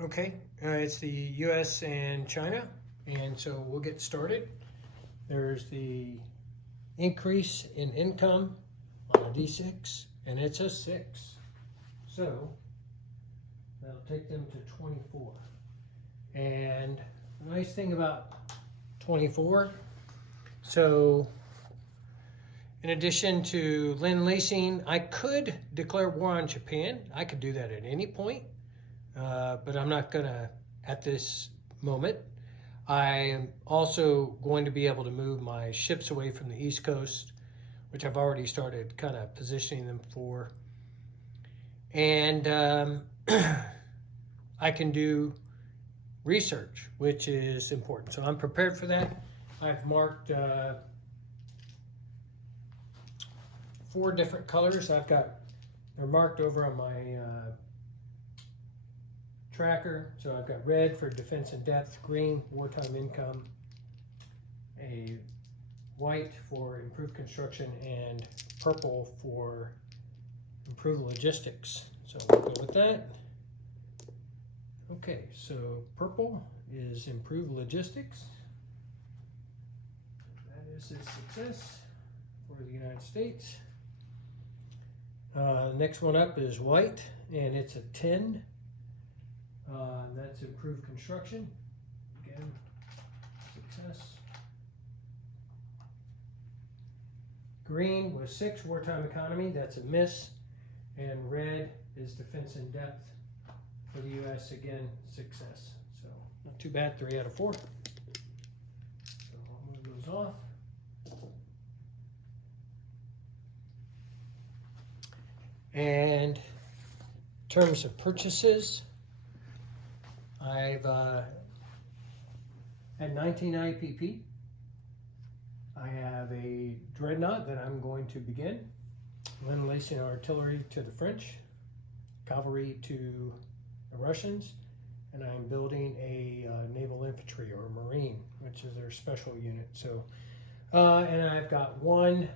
Okay, it's the US and China, and so we'll get started. There's the increase in income on a D6, and it's a 6. So that'll take them to 24. And the nice thing about 24, so in addition to Lend Leasing, I could declare war on Japan. I could do that at any point. But I'm not gonna at this moment. I am also going to be able to move my ships away from the East Coast, which I've already started kind of positioning them for. And I can do research, which is important. So I'm prepared for that. I've marked 4 different colors. They're marked over on my tracker. So I've got red for defense and depth, green, wartime income, a white for improved construction, and purple for improved logistics. So we'll go with that. Okay, so purple is improved logistics. That is a success for the United States. Next one up is white, and it's a 10. That's improved construction. Again, success. Green was 6, wartime economy. That's a miss. And red is defense in depth for the U.S. Again, success. So not too bad, 3 out of 4. So I'll move those off. And in terms of purchases, I've had 19 IPP. I have a dreadnought that I'm going to begin. Lend Leasing artillery to the French, cavalry to the Russians, and I'm building a naval infantry or marine, which is their special unit. So, and I've got 1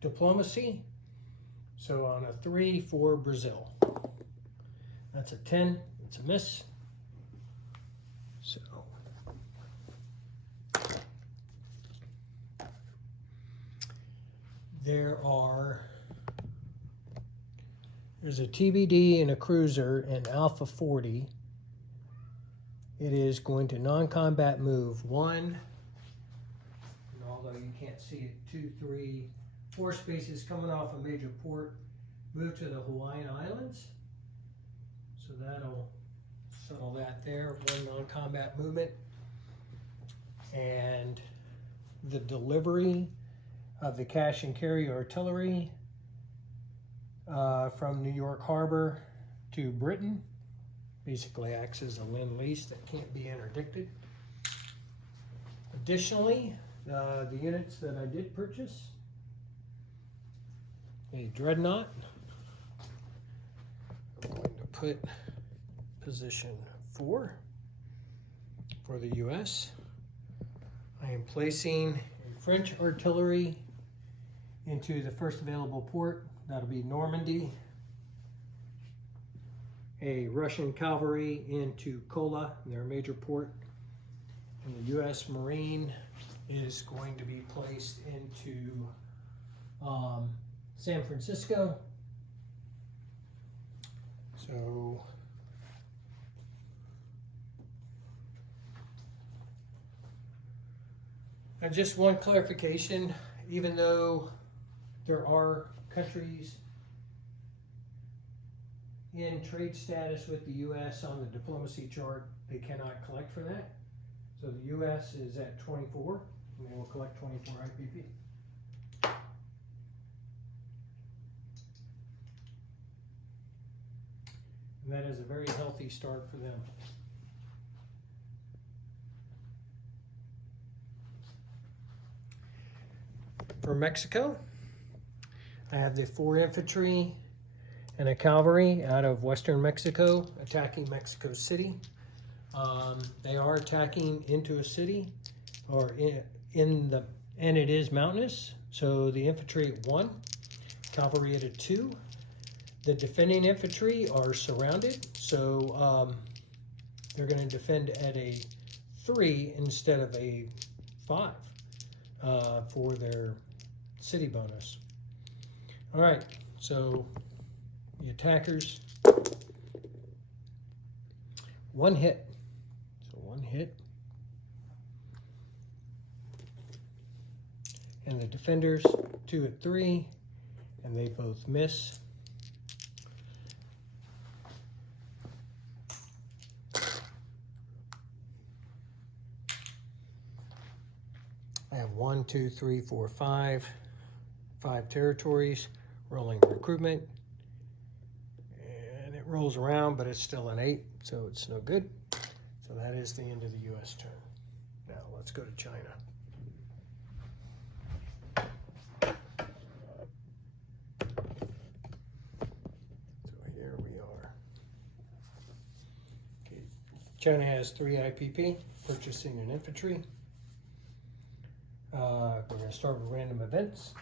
diplomacy. So on a 3 for Brazil. That's a 10. It's a miss. So there's a TBD and a cruiser and Alpha 40. It is going to non-combat move 1, and although you can't see it, 2, 3, 4 spaces coming off a major port, move to the Hawaiian Islands. So that'll settle that there, 1 non-combat movement. And the delivery of the cash and carry artillery from New York Harbor to Britain basically acts as a Lend Lease that can't be interdicted. Additionally, the units that I did purchase, a dreadnought. I'm going to put position 4 for the US. I am placing a French artillery into the first available port. That'll be Normandy. A Russian cavalry into Kola, their major port. And the US Marine is going to be placed into San Francisco. So and just one clarification, even though there are countries in trade status with the U.S. on the diplomacy chart, they cannot collect for that. So the U.S. is at 24, and they will collect 24 IPP. And that is a very healthy start for them. For Mexico, I have the 4 infantry and a cavalry out of western Mexico attacking Mexico City. They are attacking into a city, or and it is mountainous. So the infantry at 1, cavalry at a 2. The defending infantry are surrounded, so they're going to defend at a 3 instead of a 5 for their city bonus. All right, so the attackers, 1 hit. So 1 hit. And the defenders, 2 at 3, and they both miss. I have 1, 2, 3, 4, 5 territories, rolling recruitment, and it rolls around, but it's still an 8, so it's no good. So that is the end of the U.S. turn. Now let's go to China. So here we are. Okay. China has 3 IPP, purchasing and infantry. We're going to start with random events.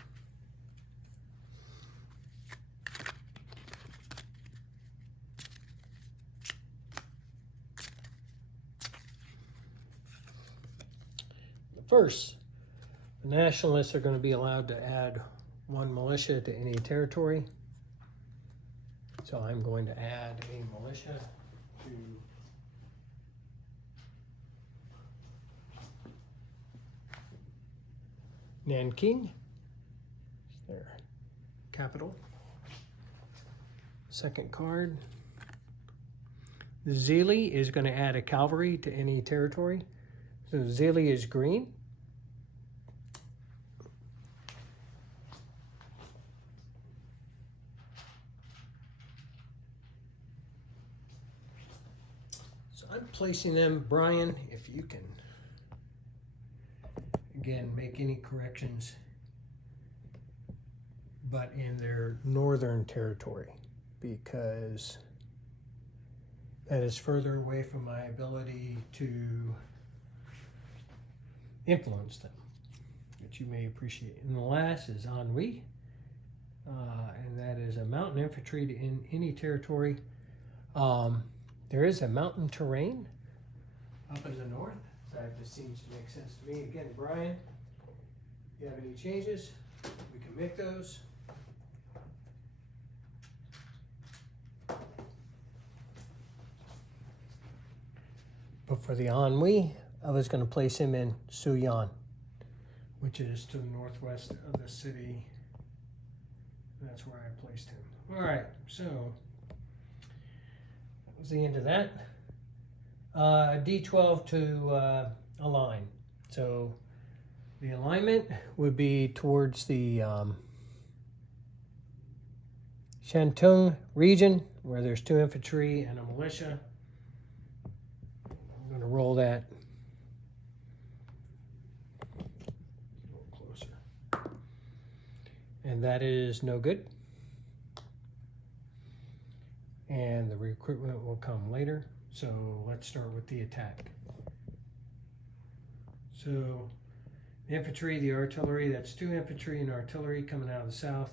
First, the nationalists are going to be allowed to add 1 militia to any territory. So I'm going to add a militia to Nanking, their capital. Second card. Zili is going to add a cavalry to any territory. So Zili is green. So I'm placing them, Brian, if you can, again, make any corrections, but in their northern territory, because that is further away from my ability to influence them, which you may appreciate. And the last is Ennui, and that is a mountain infantry in any territory. There is a mountain terrain up in the north. That just seems to make sense to me. Again, Brian, if you have any changes, we can make those. But for the Ennui, I was going to place him in Suyan, which is to the northwest of the city. That's where I placed him. All right, so that was the end of that. D12 to align. So the alignment would be towards the Shantung region, where there's 2 infantry and a militia. I'm going to roll that a little closer. And that is no good. And the recruitment will come later. So let's start with the attack. So the infantry, the artillery, that's 2 infantry and artillery coming out of the south,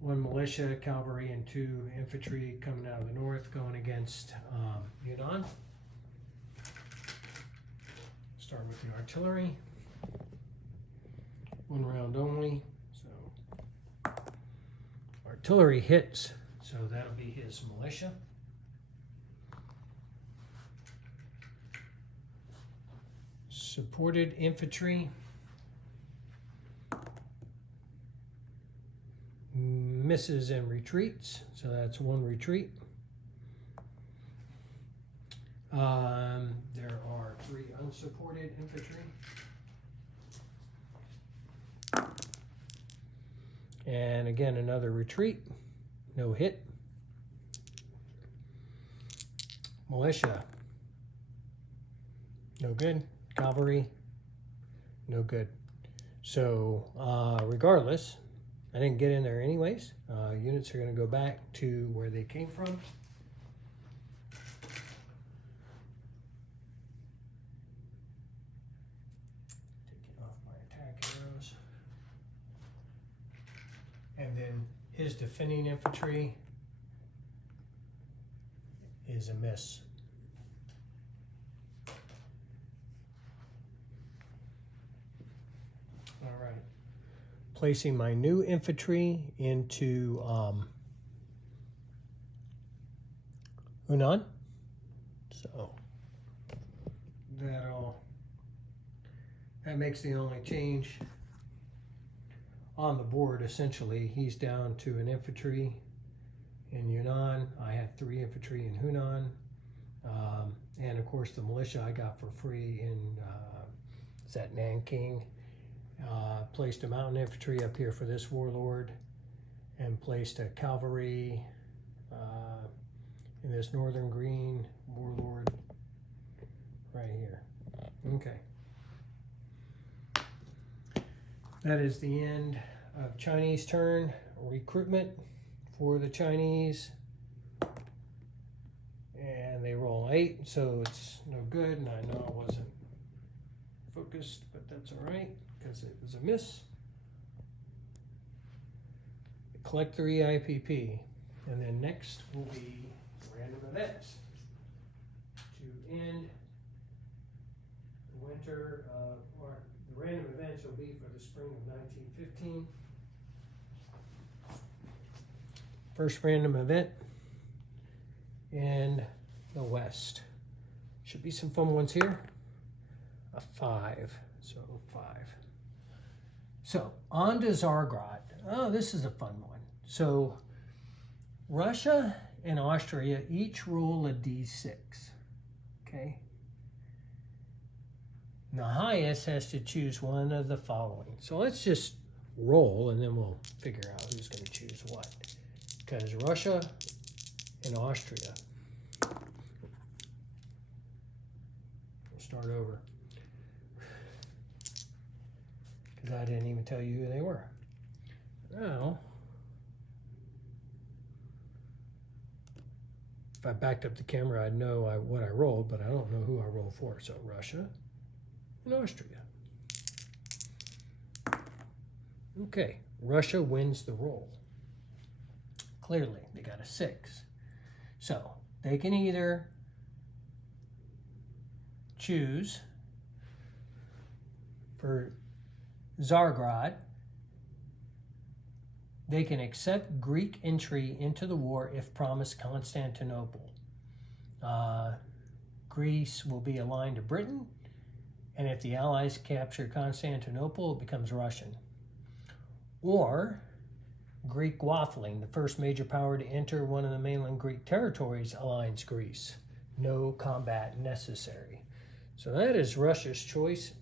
1 militia, cavalry, and 2 infantry coming out of the north going against Yunnan. Start with the artillery. 1 round only. So artillery hits, so that'll be his militia. Supported infantry misses and retreats, so that's 1 retreat. There are 3 unsupported infantry. And again, another retreat, no hit. Militia, no good. Cavalry, no good. So regardless, I didn't get in there anyways. Units are going to go back to where they came from. Taking off my attack arrows. And then his defending infantry is a miss. placing my new infantry into Hunan. So that makes the only change on the board. Essentially, he's down to an infantry in Yunnan. I have 3 infantry in Hunan. And of course the militia I got for free in is that Nanking. Placed a mountain infantry up here for this warlord, and placed a cavalry in this northern green warlord right here. Okay. That is the end of Chinese turn. Recruitment for the Chinese. And they roll 8, so it's no good, and I know I wasn't focused, but that's all right, because it was a miss. Collect 3 IPP, and then next will be random events to end the winter, or the random events will be for the spring of 1915. First random event in the West. Should be some fun ones here. A 5, so 5. So on to Tsargrad. Oh, this is a fun one. So Russia and Austria each roll a d6. Okay. And the highest has to choose one of the following. So let's just roll, and then we'll figure out who's going to choose what. Because Russia and Austria. We'll start over. Because I didn't even tell you who they were. Now, if I backed up the camera, I'd know what I rolled, but I don't know who I rolled for. So Russia and Austria. Okay, Russia wins the roll. Clearly, they got a 6. So they can either choose for Tsargrad, they can accept Greek entry into the war if promised Constantinople. Greece will be aligned to Britain, and if the Allies capture Constantinople, it becomes Russian. Or Greek waffling, the first major power to enter one of the mainland Greek territories, aligns Greece. No combat necessary. So that is Russia's choice.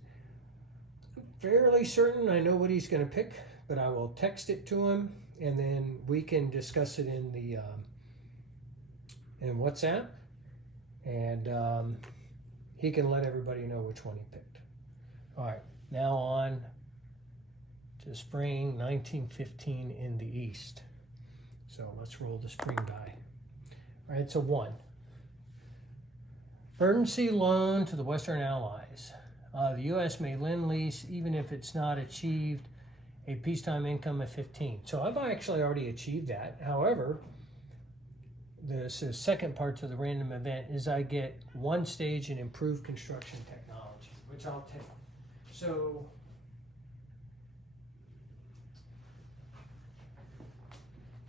I'm fairly certain I know what he's going to pick, but I will text it to him, and then we can discuss it in the in WhatsApp, and he can let everybody know which one he picked. All right, now on to spring 1915 in the East. So let's roll the spring die. All right, it's a 1. Emergency loan to the Western Allies. The U.S. may lend lease even if it's not achieved a peacetime income of 15. So I've actually already achieved that. However, the second part to the random event is I get 1 stage in improved construction technology, which I'll take. So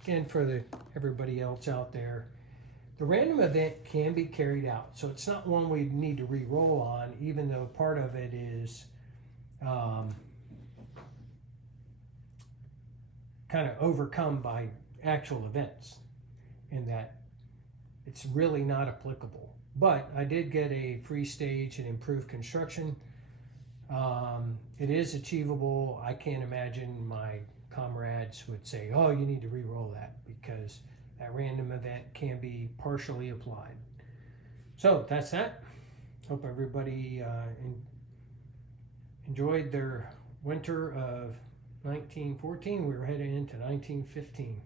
again, for everybody else out there, the random event can be carried out. So it's not one we need to re-roll on, even though part of it is kind of overcome by actual events, in that it's really not applicable. But I did get a free stage in improved construction. It is achievable. I can't imagine my comrades would say, oh, you need to re-roll that, because that random event can be partially applied. So that's that. Hope everybody enjoyed their winter of 1914. We were heading into 1915.